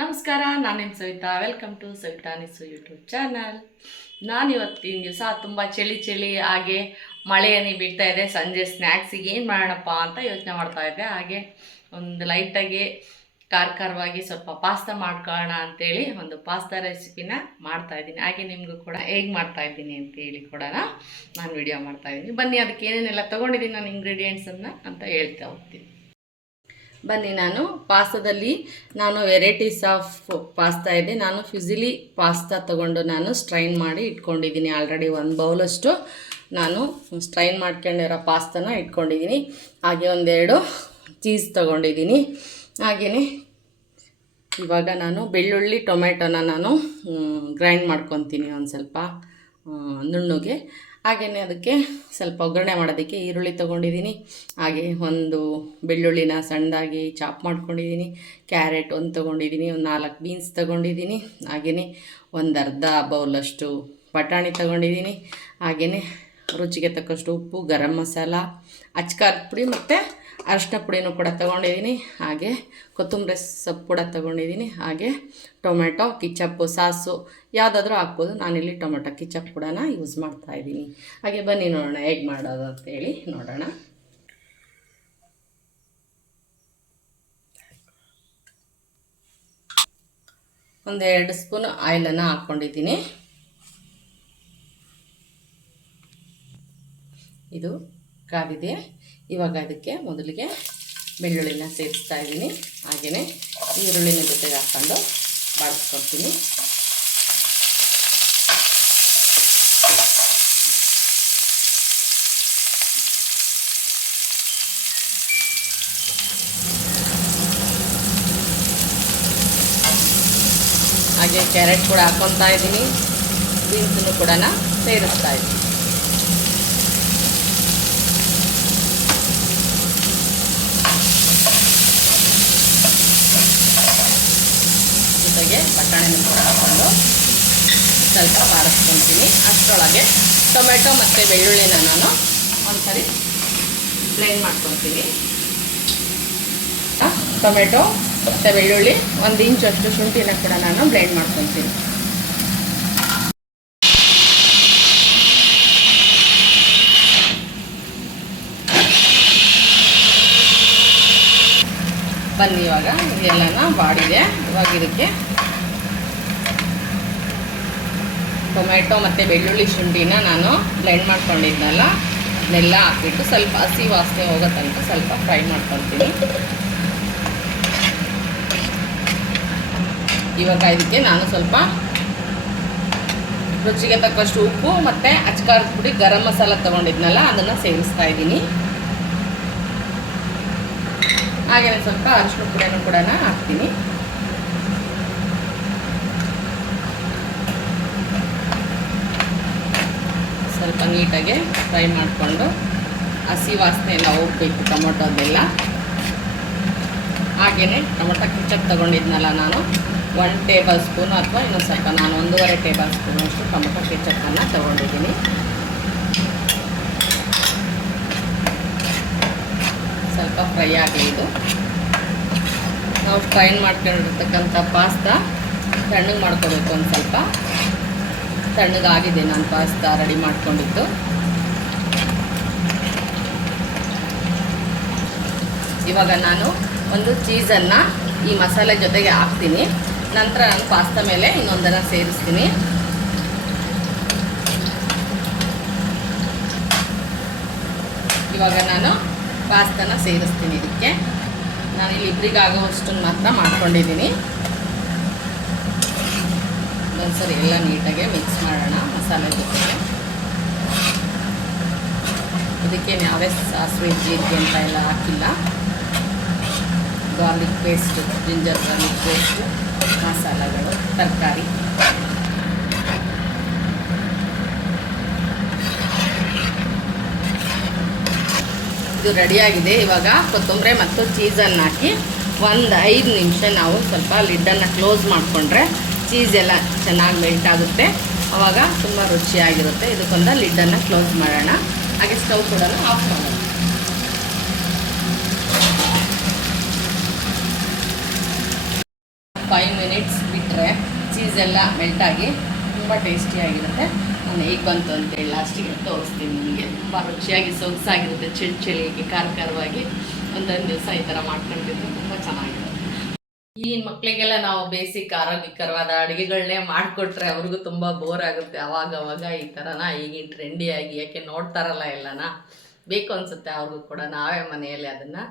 ನಮಸ್ಕಾರ, ನಾನು ನಿಮ್ಮ Savita. Welcome to Savita Nisu YouTube channel ನಾನು ಇವತ್ತಿನ ದಿವಸ ತುಂಬ ಚಳಿ ಚಳಿ ಹಾಗೆ ಮಳೆಯೇ ಬೀಳ್ತಾ ಇದೆ. ಸಂಜೆ ಸ್ನ್ಯಾಕ್ಸಿಗೆ ಏನು ಮಾಡೋಣಪ್ಪ ಅಂತ ಯೋಚನೆ ಮಾಡ್ತಾ ಇದ್ದೆ. ಹಾಗೆ ಒಂದು ಲೈಟಾಗಿ ಖಾರ ಖಾರವಾಗಿ ಸ್ವಲ್ಪ ಪಾಸ್ತಾ ಮಾಡ್ಕೊಳ್ಳೋಣ ಅಂತೇಳಿ ಒಂದು ಪಾಸ್ತಾ ರೆಸಿಪಿನ ಮಾಡ್ತಾ ಇದ್ದೀನಿ. ಹಾಗೆ ನಿಮಗೂ ಕೂಡ ಹೇಗೆ ಮಾಡ್ತಾ ಇದ್ದೀನಿ ಅಂತೇಳಿ ಕೂಡ ನಾನು ವಿಡಿಯೋ ಮಾಡ್ತಾ ಇದ್ದೀನಿ. ಬನ್ನಿ, ಅದಕ್ಕೆ ಏನೇನೆಲ್ಲ ತೊಗೊಂಡಿದ್ದೀನಿ, ನಾನು ಇಂಗ್ರೀಡಿಯೆಂಟ್ಸನ್ನು ಅಂತ ಹೇಳ್ತಾ ಹೋಗ್ತೀನಿ. ಬನ್ನಿ ನಾನು ಪಾಸ್ತಾದಲ್ಲಿ ನಾನು ವೆರೈಟೀಸ್ ಆಫ್ ಪಾಸ್ತಾ ಇದೆ. ನಾನು ಫ್ಯುಸಿಲಿ ಪಾಸ್ತಾ ತಗೊಂಡು ನಾನು ಸ್ಟ್ರೈನ್ ಮಾಡಿ ಇಟ್ಕೊಂಡಿದ್ದೀನಿ. ಆಲ್ರೆಡಿ ಒಂದು ಬೌಲಷ್ಟು ನಾನು ಸ್ಟ್ರೈನ್ ಮಾಡ್ಕೊಂಡಿರೋ ಪಾಸ್ತಾನ ಇಟ್ಕೊಂಡಿದ್ದೀನಿ. ಹಾಗೆ ಒಂದೆರಡು ಚೀಸ್ ತಗೊಂಡಿದ್ದೀನಿ. ಹಾಗೆಯೇ ಇವಾಗ ನಾನು ಬೆಳ್ಳುಳ್ಳಿ ಟೊಮೆಟೊನ ನಾನು ಗ್ರೈಂಡ್ ಮಾಡ್ಕೊತೀನಿ ಒಂದು ಸ್ವಲ್ಪ ನುಣ್ಣುಗೆ. ಹಾಗೆಯೇ ಅದಕ್ಕೆ ಸ್ವಲ್ಪ ಒಗ್ಗರಣೆ ಮಾಡೋದಕ್ಕೆ ಈರುಳ್ಳಿ ತೊಗೊಂಡಿದ್ದೀನಿ. ಹಾಗೆ ಒಂದು ಬೆಳ್ಳುಳ್ಳಿನ ಸಣ್ಣದಾಗಿ ಚಾಪ್ ಮಾಡ್ಕೊಂಡಿದ್ದೀನಿ. ಕ್ಯಾರೆಟ್ ಒಂದು ತೊಗೊಂಡಿದ್ದೀನಿ, ಒಂದು ನಾಲ್ಕು ಬೀನ್ಸ್ ತೊಗೊಂಡಿದ್ದೀನಿ. ಹಾಗೆಯೇ ಒಂದು ಅರ್ಧ ಬೌಲಷ್ಟು ಬಟಾಣಿ ತೊಗೊಂಡಿದ್ದೀನಿ. ಹಾಗೆಯೇ ರುಚಿಗೆ ತಕ್ಕಷ್ಟು ಉಪ್ಪು, ಗರಂ ಮಸಾಲ ಅಚ್ಕಾರದ ಪುಡಿ ಮತ್ತು ಅರಿಶಿನ ಪುಡಿನೂ ಕೂಡ ತೊಗೊಂಡಿದ್ದೀನಿ. ಹಾಗೆ ಕೊತ್ತಂಬರಿ ಸೊಪ್ಪು ಕೂಡ ತೊಗೊಂಡಿದ್ದೀನಿ. ಹಾಗೆ ಟೊಮೆಟೊ ಕಿಚಪ್ಪು, ಸಾಸು ಯಾವುದಾದ್ರೂ ಹಾಕ್ಬೋದು. ನಾನಿಲ್ಲಿ ಟೊಮೆಟೊ ಕಿಚಪ್ ಕೂಡ ಯೂಸ್ ಮಾಡ್ತಾ ಇದ್ದೀನಿ. ಹಾಗೆ ಬನ್ನಿ ನೋಡೋಣ ಹೇಗೆ ಮಾಡೋದು ಅಂತೇಳಿ ನೋಡೋಣ. ಒಂದು ಎರಡು ಸ್ಪೂನ್ ಆಯಿಲನ್ನು ಹಾಕ್ಕೊಂಡಿದ್ದೀನಿ. ಇದು ಕಾದಿದೆ ಇವಾಗ ಅದಕ್ಕೆ ಮೊದಲಿಗೆ ಬೆಳ್ಳುಳ್ಳಿನ ಸೇರಿಸ್ತಾ ಇದ್ದೀನಿ. ಹಾಗೆಯೇ ಈರುಳ್ಳಿನ ಜೊತೆಗೆ ಹಾಕ್ಕೊಂಡು ಬಾಡಿಸ್ಕೊಳ್ತೀನಿ ಹಾಗೆ ಕ್ಯಾರೆಟ್ ಕೂಡ ಹಾಕ್ಕೊತಾ ಇದ್ದೀನಿ. ಬೀನ್ಸನ್ನು ಕೂಡ ಸೇರಿಸ್ತಾ ಇದ್ದೀನಿ ಜೊತೆಗೆ ಬಟಾಣಿನೂ ಕೂಡ ಹಾಕ್ಕೊಂಡು ಸ್ವಲ್ಪ ಬಾರಿಸ್ಕೊತೀನಿ. ಅಷ್ಟರೊಳಗೆ ಟೊಮೆಟೊ ಮತ್ತು ಬೆಳ್ಳುಳ್ಳಿನ ನಾನು ಒಂದ್ಸರಿ ಬ್ಲೆಂಡ್ ಮಾಡ್ಕೊತೀನಿ ಟೊಮೆಟೊ ಮತ್ತು ಬೆಳ್ಳುಳ್ಳಿ ಒಂದು ಇಂಚಷ್ಟು ಶುಂಠಿನ ಕೂಡ ನಾನು ಬ್ಲೆಂಡ್ ಮಾಡ್ಕೊತೀನಿ ಬನ್ನಿ ಇವಾಗ, ಇದೆಲ್ಲನ ಬಾಡಿದೆ ಇವಾಗ ಇದಕ್ಕೆ ಟೊಮೆಟೊ ಮತ್ತು ಬೆಳ್ಳುಳ್ಳಿ ಶುಂಠಿನ ನಾನು ಬ್ಲೆಂಡ್ ಮಾಡ್ಕೊಂಡಿದ್ನಲ್ಲ ಅದನ್ನೆಲ್ಲ ಹಾಕಿಬಿಟ್ಟು ಸ್ವಲ್ಪ ಹಸಿ ವಾಸನೆ ಹೋಗೋ ತನಕ ಸ್ವಲ್ಪ ಫ್ರೈ ಮಾಡ್ಕೊತೀನಿ ಇವಾಗ ಇದಕ್ಕೆ ನಾನು ಸ್ವಲ್ಪ ರುಚಿಗೆ ತಕ್ಕಷ್ಟು ಉಪ್ಪು ಮತ್ತು ಅಚ್ಕಾರದ ಪುಡಿ, ಗರಂ ಮಸಾಲ ತೊಗೊಂಡಿದ್ನಲ್ಲ, ಅದನ್ನು ಸೇವಿಸ್ತಾ ಇದ್ದೀನಿ. ಹಾಗೆಯೇ ಸ್ವಲ್ಪ ಅರಿಶಿನ ಪುಡಿಯನ್ನು ಕೂಡ ಹಾಕ್ತೀನಿ. ನೀಟಾಗಿ ಫ್ರೈ ಮಾಡಿಕೊಂಡು ಹಸಿ ವಾಸನೆ ಎಲ್ಲ ಹೋಗ್ಬೇಕು ಟೊಮೊಟೊದೆಲ್ಲ. ಹಾಗೆಯೇ ಟೊಮೊಟೊ ಕಿಚಪ್ ತೊಗೊಂಡಿದ್ನಲ್ಲ ನಾನು ಒನ್ ಟೇಬಲ್ ಸ್ಪೂನು ಅಥವಾ ಇನ್ನೊಂದು ಸ್ವಲ್ಪ ನಾನು ಒಂದೂವರೆ ಟೇಬಲ್ ಸ್ಪೂನಷ್ಟು ಟೊಮೊಟೊ ಕೆಚಪ್ಪನ್ನು ತೊಗೊಂಡಿದ್ದೀನಿ. ಸ್ವಲ್ಪ ಫ್ರೈ ಆಗಲಿ ಇದು. ನಾವು ಫ್ರೈನ್ ಮಾಡ್ಕೊಂಡಿರ್ತಕ್ಕಂಥ ಪಾಸ್ತಾ ತಣ್ಣಗೆ ಮಾಡ್ಕೋಬೇಕು ಒಂದು ಸ್ವಲ್ಪ. ತಣ್ಣಗಾಗಿದೆ ನಾನು ಪಾಸ್ತಾ ರೆಡಿ ಮಾಡ್ಕೊಂಡಿದ್ದು. ಇವಾಗ ನಾನು ಒಂದು ಚೀಸನ್ನು ಈ ಮಸಾಲೆ ಜೊತೆಗೆ ಹಾಕ್ತೀನಿ. ನಂತರ ನಾನು ಪಾಸ್ತಾ ಮೇಲೆ ಇನ್ನೊಂದನ್ನು ಸೇರಿಸ್ತೀನಿ. ಇವಾಗ ನಾನು ಪಾಸ್ತಾನ ಸೇರಿಸ್ತೀನಿ ಇದಕ್ಕೆ. ನಾನು ಇಲ್ಲಿ ಇಬ್ಬರಿಗೆ ಆಗೋವಷ್ಟನ್ನು ಮಾತ್ರ ಮಾಡ್ಕೊಂಡಿದ್ದೀನಿ. ಒಂದ್ಸರಿ ಎಲ್ಲ ನೀಟಾಗೆ ಮಿಕ್ಸ್ ಮಾಡೋಣ, ಮಸಾಲೆ ಜೊತೆಗೆ. ಇದಕ್ಕೆ ಯಾವೇ ಸಾಸಿವೆ ಜೀರಿಗೆ ಅಂತ ಎಲ್ಲ ಹಾಕಿಲ್ಲ. Garlic paste ginger garlic paste ಮಸಾಲೆಗಳು, ತರಕಾರಿ. ಇದು ರೆಡಿಯಾಗಿದೆ ಇವಾಗ ಕೊತ್ತಂಬರಿ ಮತ್ತು ಚೀಸನ್ನು ಹಾಕಿ ಒಂದು ಐದು ನಿಮಿಷ ನಾವು ಸ್ವಲ್ಪ ಲಿಡ್ಡನ್ನು ಕ್ಲೋಸ್ ಮಾಡಿಕೊಂಡ್ರೆ ಚೀಸ್ ಎಲ್ಲ ಚೆನ್ನಾಗಿ ಮೆಲ್ಟ್ ಆಗುತ್ತೆ. ಆವಾಗ ತುಂಬ ರುಚಿಯಾಗಿರುತ್ತೆ. ಇದಕ್ಕೊಂದು ಲಿಡ್ಡನ್ನು ಕ್ಲೋಸ್ ಮಾಡೋಣ. ಹಾಗೆ ಸ್ಟವ್ ಕೂಡ ಆಫ್ ಮಾಡೋಣ. ಫೈವ್ ಮಿನಿಟ್ಸ್ ಬಿಟ್ಟರೆ ಚೀಸೆಲ್ಲ ಮೆಲ್ಟಾಗಿ ತುಂಬ ಟೇಸ್ಟಿಯಾಗಿರುತ್ತೆ ನಾನು ಹೇಗೆ ಬಂತು ಅಂತೇಳಿ ಲಾಸ್ಟಿಗೆ ತೋರಿಸ್ತೀನಿ ನಿಮಗೆ. ತುಂಬ ರುಚಿಯಾಗಿ, ಸೊಗಸಾಗಿರುತ್ತೆ. ಚಳಿ ಚಳಿಗೆ ಖಾರ ಖಾರವಾಗಿ ಒಂದೊಂದು ದಿವಸ ಈ ಥರ ಮಾಡ್ಕೊಂಡಿದ್ರೆ ತುಂಬ ಚೆನ್ನಾಗಿರುತ್ತೆ. ಈ ಮಕ್ಕಳಿಗೆಲ್ಲ ನಾವು ಬೇಸಿಕ್ ಆರೋಗ್ಯಕರವಾದ ಅಡುಗೆಗಳನ್ನೇ ಮಾಡಿಕೊಟ್ರೆ ಅವ್ರಿಗೂ ತುಂಬ ಬೋರ್ ಆಗುತ್ತೆ ಅವಾಗ ಅವಾಗ ಈ ಥರನ ಈಗಿನ ಟ್ರೆಂಡಿಯಾಗಿ ಯಾಕೆ ನೋಡ್ತಾರಲ್ಲ ಎಲ್ಲನ? ಬೇಕು ಅನಿಸುತ್ತೆ ಅವ್ರಿಗೂ ಕೂಡ ನಾವೇ ಮನೆಯಲ್ಲಿ ಅದನ್ನು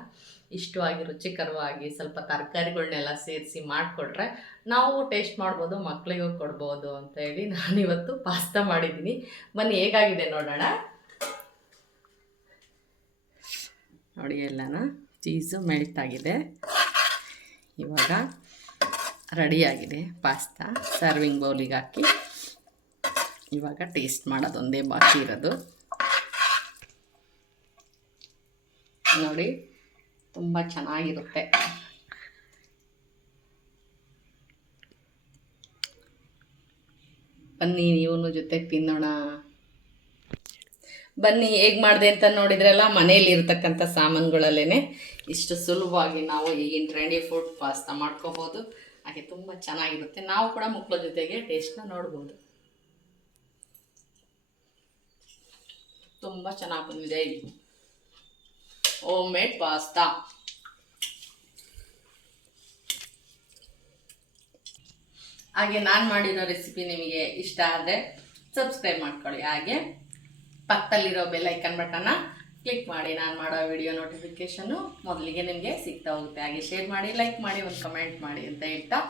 ಇಷ್ಟವಾಗಿ ರುಚಿಕರವಾಗಿ ಸ್ವಲ್ಪ ತರಕಾರಿಗಳನ್ನೆಲ್ಲ ಸೇರಿಸಿ ಮಾಡಿಕೊಟ್ರೆ ನಾವು ಟೇಸ್ಟ್ ಮಾಡ್ಬೋದು ಮಕ್ಕಳಿಗೂ ಕೊಡ್ಬೋದು ಅಂತ ಹೇಳಿ ನಾನಿವತ್ತು ಪಾಸ್ತಾ ಮಾಡಿದ್ದೀನಿ. ಮನೆ ಹೇಗಾಗಿದೆ ನೋಡೋಣ? ನೋಡಿ ಎಲ್ಲನ ಚೀಸು ಮೆಲ್ಟ್ ಆಗಿದೆ. ಇವಾಗ ರೆಡಿಯಾಗಿದೆ ಪಾಸ್ತಾ, ಸರ್ವಿಂಗ್ ಬೌಲಿಗೆ ಹಾಕಿ. ಇವಾಗ ಟೇಸ್ಟ್ ಮಾಡೋದೊಂದೇ ಬಾಕಿ ಇರೋದು. ನೋಡಿ, ತುಂಬ ಚೆನ್ನಾಗಿರುತ್ತೆ. ಬನ್ನಿ ನೀವು ಜೊತೆಗೆ ತಿನ್ನೋಣ. ಬನ್ನಿ, ಹೇಗೆ ಮಾಡಿದೆ ಅಂತ ನೋಡಿದ್ರಲ್ಲ, ಮನೆಯಲ್ಲಿ ಇರ್ತಕ್ಕಂಥ ಸಾಮಾನುಗಳಲ್ಲೇ ಇಷ್ಟು ಸುಲಭವಾಗಿ ನಾವು ಈಗಿನ ಟ್ರೆಂಡಿ ಫುಡ್ ಪಾಸ್ತಾ ಮಾಡ್ಕೋಬೋದು. ಹಾಗೆ ತುಂಬ ಚೆನ್ನಾಗಿರುತ್ತೆ. ನಾವು ಕೂಡ ಮಕ್ಕಳ ಜೊತೆಗೆ ಟೇಸ್ಟ್ನ ನೋಡ್ಬೋದು. ತುಂಬ ಚೆನ್ನಾಗಿ ಬಂದಿದೆ ಹೋಮ್ ಮೇಡ್ ಪಾಸ್ತಾ ಹಾಗೆ ನಾನು ಮಾಡಿರೋ ರೆಸಿಪಿ ನಿಮಗೆ ಇಷ್ಟ ಆದರೆ ಸಬ್ಸ್ಕ್ರೈಬ್ ಮಾಡ್ಕೊಳ್ಳಿ. ಹಾಗೆ ಪಕ್ಕದಲ್ಲಿರೋ ಬೆಲ್ ಐಕನ್ ಬಟನ್ನ ಕ್ಲಿಕ್ ಮಾಡಿ. ನಾನು ಮಾಡೋ ವಿಡಿಯೋ ನೋಟಿಫಿಕೇಶನ್ನು ಮೊದಲಿಗೆ ನಿಮಗೆ ಸಿಗ್ತಾ ಹೋಗುತ್ತೆ. ಹಾಗೆ ಶೇರ್ ಮಾಡಿ ಲೈಕ್ ಮಾಡಿ, ಒಂದು ಕಮೆಂಟ್ ಮಾಡಿ ಅಂತ ಹೇಳ್ತಾ.